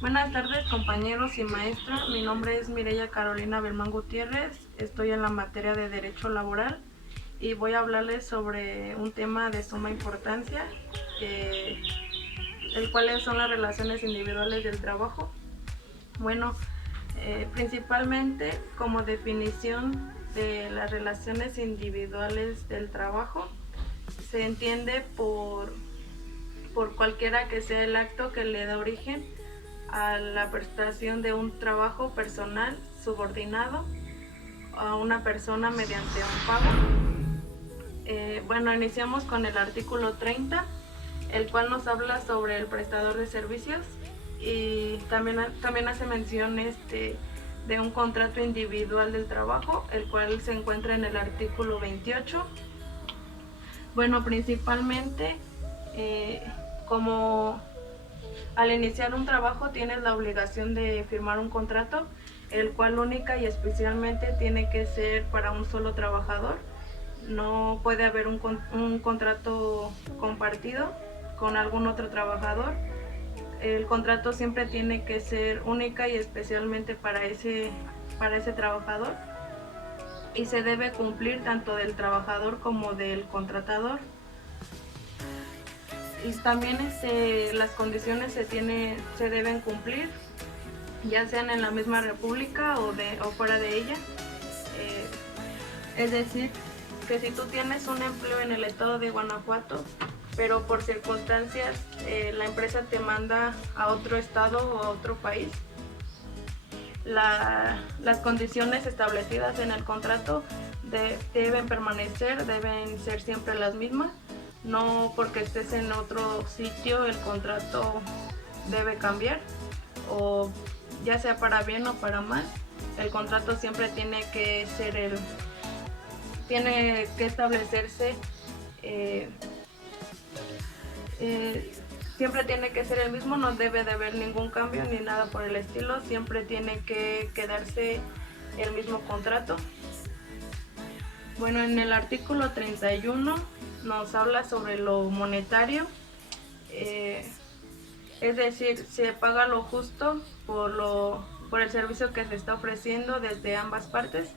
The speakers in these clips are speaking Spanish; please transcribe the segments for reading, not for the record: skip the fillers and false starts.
Buenas tardes, compañeros y maestra. Mi nombre es Mireya Carolina Belmán Gutiérrez. Estoy en la materia de Derecho Laboral y voy a hablarles sobre un tema de suma importancia, el cual son las relaciones individuales del trabajo. Bueno, principalmente como definición de las relaciones individuales del trabajo, se entiende por cualquiera que sea el acto que le da origen a la prestación de un trabajo personal subordinado a una persona mediante un pago. Bueno, iniciamos con el artículo 30, el cual nos habla sobre el prestador de servicios y también hace mención de un contrato individual del trabajo, el cual se encuentra en el artículo 28. Bueno, principalmente como al iniciar un trabajo tienes la obligación de firmar un contrato, el cual única y especialmente tiene que ser para un solo trabajador. No puede haber un contrato compartido con algún otro trabajador. El contrato siempre tiene que ser única y especialmente para ese trabajador y se debe cumplir tanto del trabajador como del contratador. Y también las condiciones se deben cumplir, ya sean en la misma república o fuera de ella. Es decir, que si tú tienes un empleo en el estado de Guanajuato, pero por circunstancias la empresa te manda a otro estado o a otro país, las condiciones establecidas en el contrato deben permanecer, deben ser siempre las mismas. No porque estés en otro sitio el contrato debe cambiar, o ya sea para bien o para mal. El contrato siempre tiene que establecerse, siempre tiene que ser el mismo, no debe de haber ningún cambio ni nada por el estilo, siempre tiene que quedarse el mismo contrato. Bueno, en el artículo 31 nos habla sobre lo monetario, es decir, se paga lo justo por el servicio que se está ofreciendo desde ambas partes,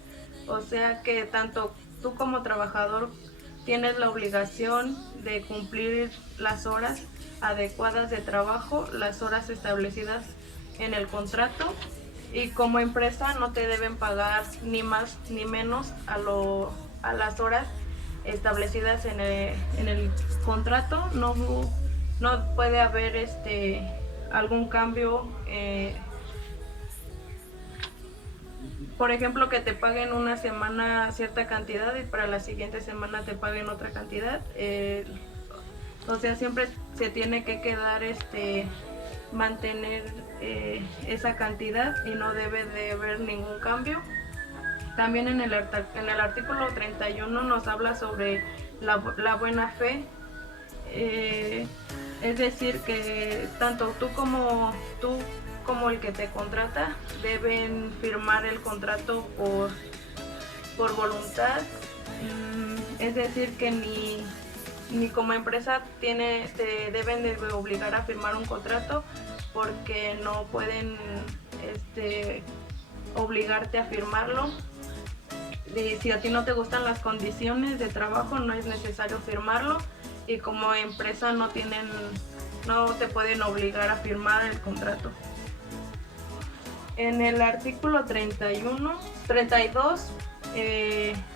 o sea que tanto tú como trabajador tienes la obligación de cumplir las horas adecuadas de trabajo, las horas establecidas en el contrato, y como empresa no te deben pagar ni más ni menos a las horas establecidas en el contrato. No puede haber algún cambio, por ejemplo, que te paguen una semana cierta cantidad y para la siguiente semana te paguen otra cantidad. O sea, siempre se tiene que quedar mantener esa cantidad y no debe de haber ningún cambio. También en el artículo 31 nos habla sobre la buena fe, es decir, que tanto tú como el que te contrata deben firmar el contrato por voluntad. Es decir, que ni como empresa te deben de obligar a firmar un contrato, porque no pueden obligarte a firmarlo. Si a ti no te gustan las condiciones de trabajo, no es necesario firmarlo, y como empresa no te pueden obligar a firmar el contrato. En el artículo 32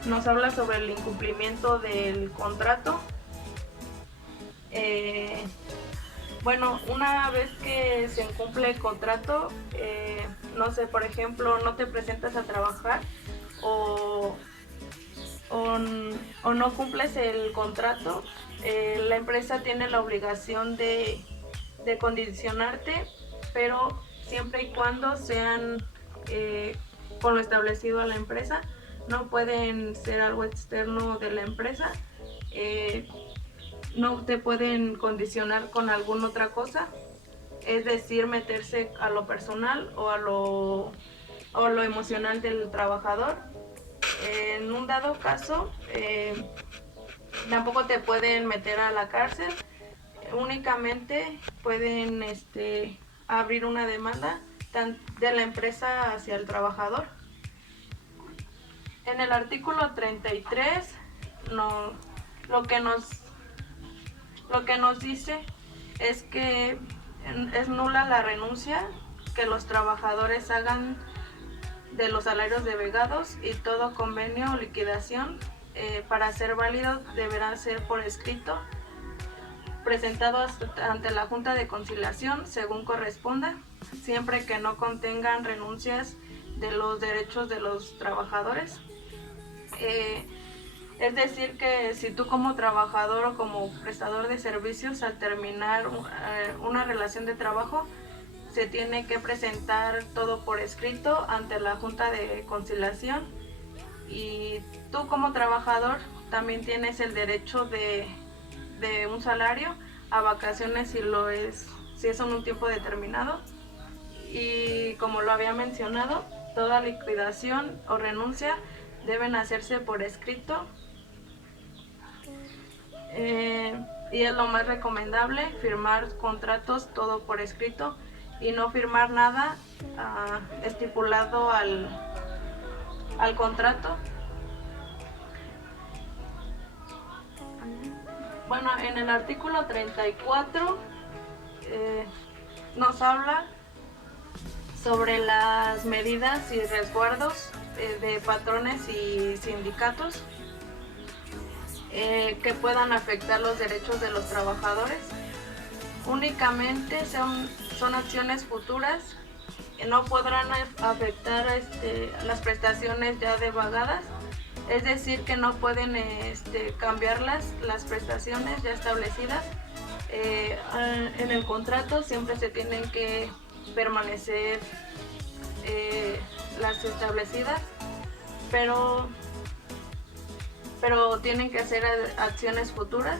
nos habla sobre el incumplimiento del contrato. Bueno, una vez que se incumple el contrato, no sé, por ejemplo, no te presentas a trabajar o no cumples el contrato, la empresa tiene la obligación de condicionarte, pero siempre y cuando sean con lo establecido a la empresa. No pueden ser algo externo de la empresa, no te pueden condicionar con alguna otra cosa, es decir, meterse a lo personal o a lo emocional del trabajador. En un dado caso, tampoco te pueden meter a la cárcel, únicamente pueden abrir una demanda de la empresa hacia el trabajador. En el artículo 33 lo que nos dice es que es nula la renuncia que los trabajadores hagan de los salarios devengados, y todo convenio o liquidación para ser válido deberá ser por escrito, presentado ante la Junta de Conciliación según corresponda, siempre que no contengan renuncias de los derechos de los trabajadores. Es decir, que si tú como trabajador o como prestador de servicios, al terminar una relación de trabajo, se tiene que presentar todo por escrito ante la Junta de Conciliación, y tú como trabajador también tienes el derecho de un salario, a vacaciones si es en un tiempo determinado, y como lo había mencionado, toda liquidación o renuncia deben hacerse por escrito, y es lo más recomendable firmar contratos todo por escrito y no firmar nada estipulado al contrato. Bueno, en el artículo 34 nos habla sobre las medidas y resguardos de patrones y sindicatos que puedan afectar los derechos de los trabajadores. Únicamente son acciones futuras que no podrán afectar las prestaciones ya devagadas, es decir, que no pueden cambiar las prestaciones ya establecidas. En el contrato siempre se tienen que permanecer las establecidas, pero tienen que hacer acciones futuras.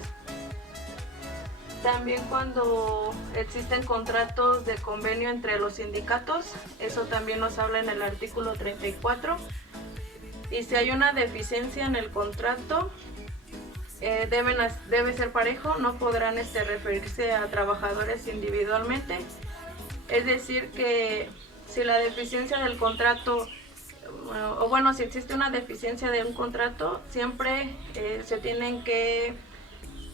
También cuando existen contratos de convenio entre los sindicatos, eso también nos habla en el artículo 34. Y si hay una deficiencia en el contrato, debe ser parejo, no podrán referirse a trabajadores individualmente. Es decir, que si la deficiencia del contrato, si existe una deficiencia de un contrato, siempre se tienen que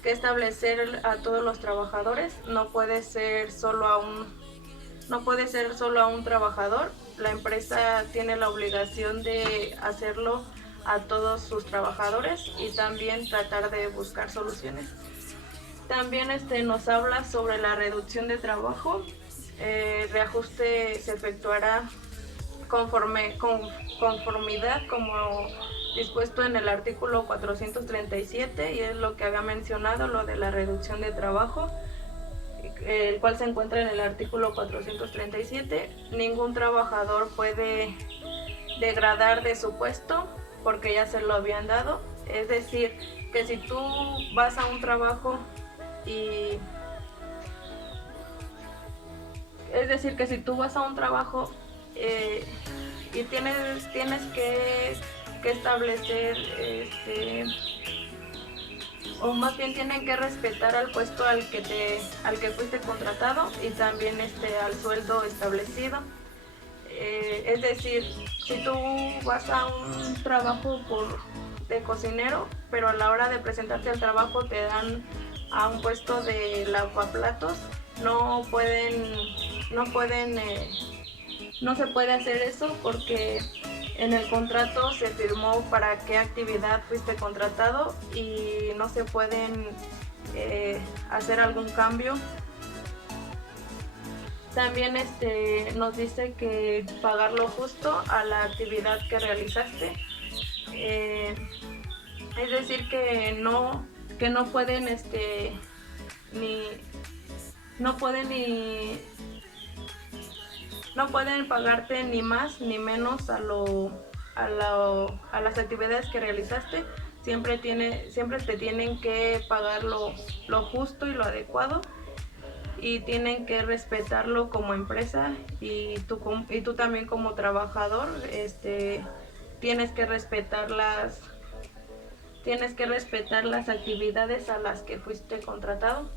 establecer a todos los trabajadores. No puede ser solo a un trabajador. La empresa tiene la obligación de hacerlo a todos sus trabajadores y también tratar de buscar soluciones. También nos habla sobre la reducción de trabajo. Reajuste se efectuará conformidad como dispuesto en el artículo 437, y es lo que había mencionado, lo de la reducción de trabajo, el cual se encuentra en el artículo 437. Ningún trabajador puede degradar de su puesto porque ya se lo habían dado. Es decir, que si tú vas a un trabajo y tienes que establecer o más bien tienen que respetar al puesto al que fuiste contratado, y también al sueldo establecido. Es decir, si tú vas a un trabajo de cocinero, pero a la hora de presentarte al trabajo te dan a un puesto de lavaplatos, no se puede hacer eso, porque en el contrato se firmó para qué actividad fuiste contratado y no se pueden hacer algún cambio. También nos dice que pagar lo justo a la actividad que realizaste. Es decir, que no pueden no pueden pagarte ni más ni menos a las actividades que realizaste. Siempre te tienen que pagar lo justo y lo adecuado, y tienen que respetarlo como empresa, y tú también como trabajador tienes que respetar las actividades a las que fuiste contratado.